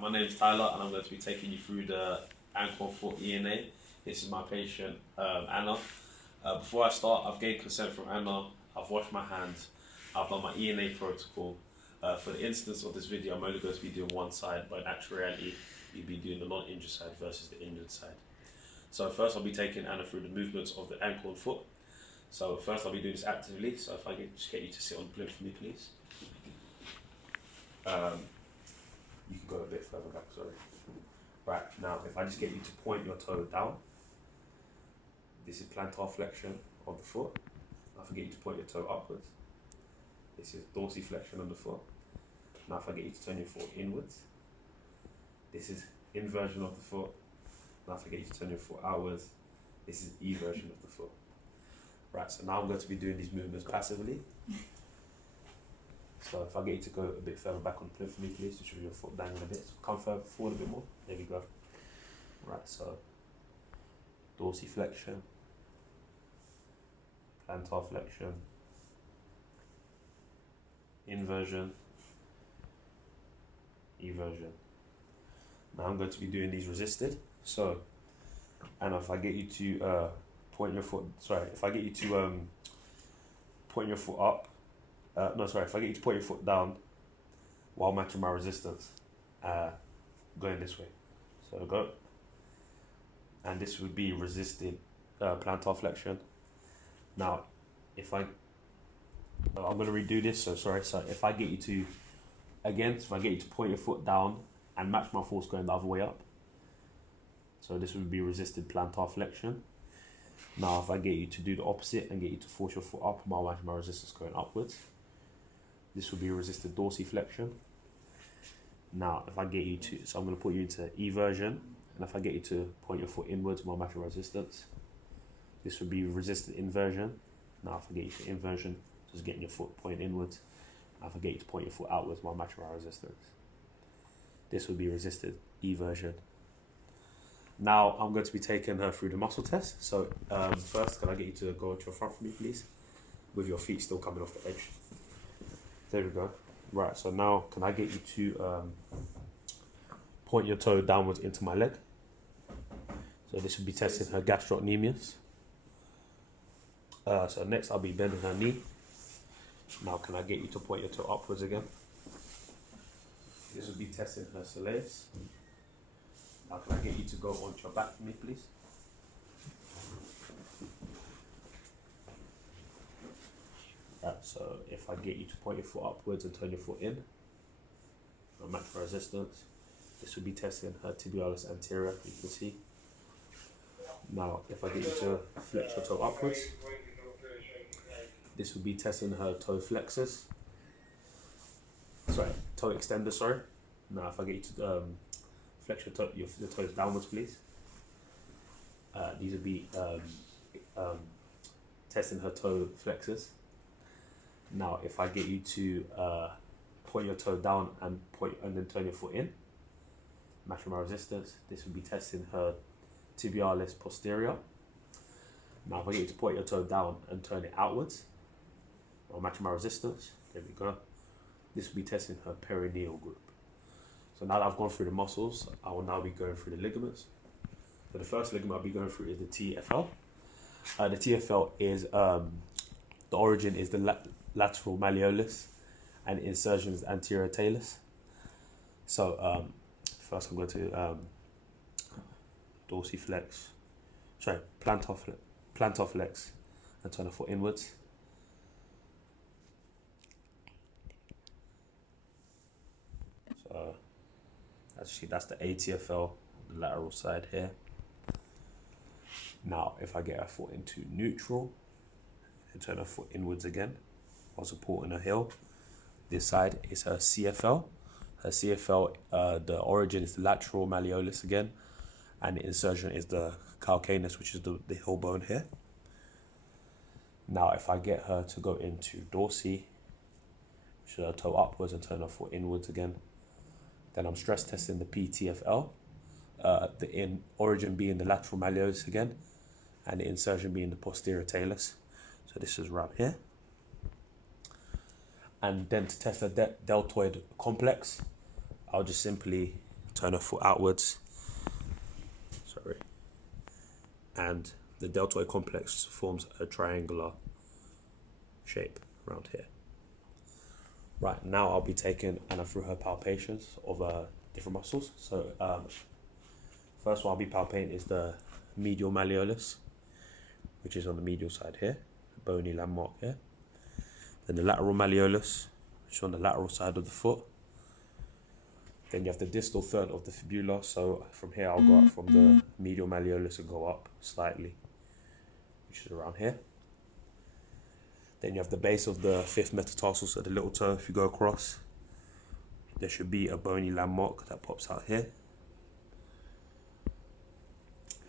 My name is Tyler, and I'm going to be taking you through the ankle and foot E&A. This is my patient, Anna. Before I start, I've gained consent from Anna. I've washed my hands. I've done my E&A protocol. For the instance of this video, I'm only going to be doing one side, but in actual reality, you'll be doing the non-injured side versus the injured side. So first, I'll be taking Anna through the movements of the ankle and foot. So first, I'll be doing this actively. So if I just get you to sit on the plinth for me, please. You can go a bit further back, sorry. Right, now if I just get you to point your toe down, this is plantar flexion of the foot. Now if I get you to point your toe upwards, this is dorsiflexion of the foot. Now if I get you to turn your foot inwards, this is inversion of the foot. Now if I get you to turn your foot outwards, this is eversion of the foot. Right, so now I'm going to be doing these movements passively. So if I get you to go a bit further back on the plinth for me, please, to show your foot dangling a bit. So come further forward a bit more. There we go. Right, so dorsiflexion, plantar flexion, inversion, eversion. Now I'm going to be doing these resisted. So, and if I get you to point your foot, if I get you to point your foot up, if I get you to point your foot down while matching my resistance, going this way. So go. And this would be resisted plantar flexion. Now, if I'm going to redo this, so if I get you to, if I get you to point your foot down and match my force going the other way up. So this would be resisted plantar flexion. Now, if I get you to do the opposite and get you to force your foot up while matching my resistance going upwards, this will be resisted dorsiflexion. Now, if I get you to, so I'm going to put you into eversion, and if I get you to point your foot inwards while matching resistance, this would be resisted inversion. Now, if I get you to inversion, just getting your foot pointing inwards. Now, if I get you to point your foot outwards while matching resistance, this would be resisted eversion. Now, I'm going to be taking her through the muscle test. So, first, can I get you to go to your front for me, please, with your feet still coming off the edge? There we go. Right, so now can I get you to point your toe downwards into my leg? So this would be testing her gastrocnemius. So next I'll be bending her knee. Now can I get you to point your toe upwards again? This would be testing her soleus. Now can I get you to go onto your back for me, please? Right, so if I get you to point your foot upwards and turn your foot in, I'll match for resistance. This will be testing her tibialis anterior, you can see. Now, if I get you to flex your toe upwards, this will be testing her toe flexors. Toe extender, sorry. Now, if I get you to flex your toes downwards, please. These will be testing her toe flexors. Now, if I get you to point your toe down and then turn your foot in, matching my resistance, this will be testing her tibialis posterior. Now, if I get you to point your toe down and turn it outwards, I'll match my resistance. There we go. This will be testing her perineal group. So now that I've gone through the muscles, I will now be going through the ligaments. So the first ligament I'll be going through is the TFL. The TFL is the origin is the lateral malleolus, and insertion is anterior talus. So first I'm going to plantar flex and turn the foot inwards. So actually that's the ATFL, the lateral side here. Now if I get her foot into neutral and turn her foot inwards again while supporting her heel, this side is her CFL. Her CFL, the origin is the lateral malleolus again, and the insertion is the calcaneus, which is the heel bone here. Now if I get her to go into dorsi, which is her toe upwards and turn her foot inwards again, then I'm stress testing the PTFL, the origin being the lateral malleolus again, and the insertion being the posterior talus. So this is right here. And then to test the deltoid complex, I'll just simply turn her foot outwards. Sorry. And the deltoid complex forms a triangular shape around here. Right, now I'll be taking Anna through her palpations of different muscles. So first one I'll be palpating is the medial malleolus, which is on the medial side here, bony landmark here. Then the lateral malleolus, which is on the lateral side of the foot. Then you have the distal third of the fibula. So from here I'll go up from the medial malleolus and go up slightly, which is around here. Then you have the base of the fifth metatarsal, so the little toe. If you go across, there should be a bony landmark that pops out here.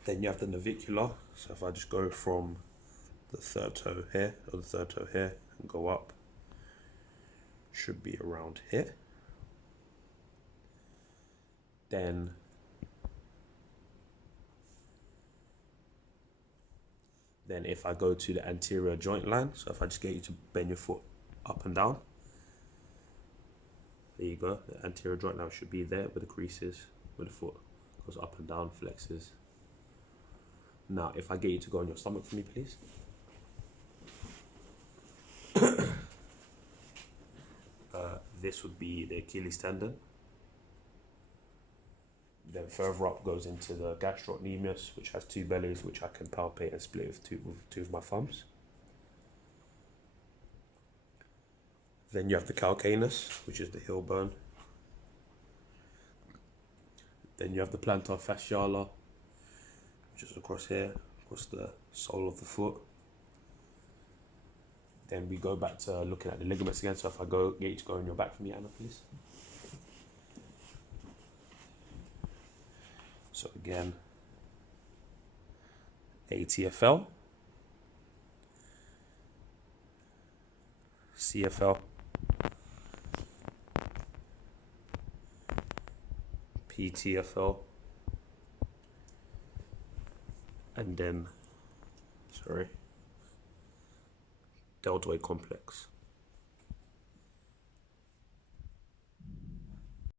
Then you have the navicular. So if I just go from the third toe here, or the third toe here, and go up, should be around here. Then if I go to the anterior joint line, so if I just get you to bend your foot up and down, there you go. The anterior joint line should be there with the creases, where the foot goes up and down, flexes. Now, if I get you to go on your stomach for me, please. This would be the Achilles tendon. Then further up goes into the gastrocnemius, which has two bellies, which I can palpate and split with two of my thumbs. Then you have the calcaneus, which is the heel bone. Then you have the plantar fasciata, which is across here, across the sole of the foot. Then we go back to looking at the ligaments again. So if I get you to go on your back for me, Anna, please. So again, ATFL, CFL, PTFL, and then, deltoid complex.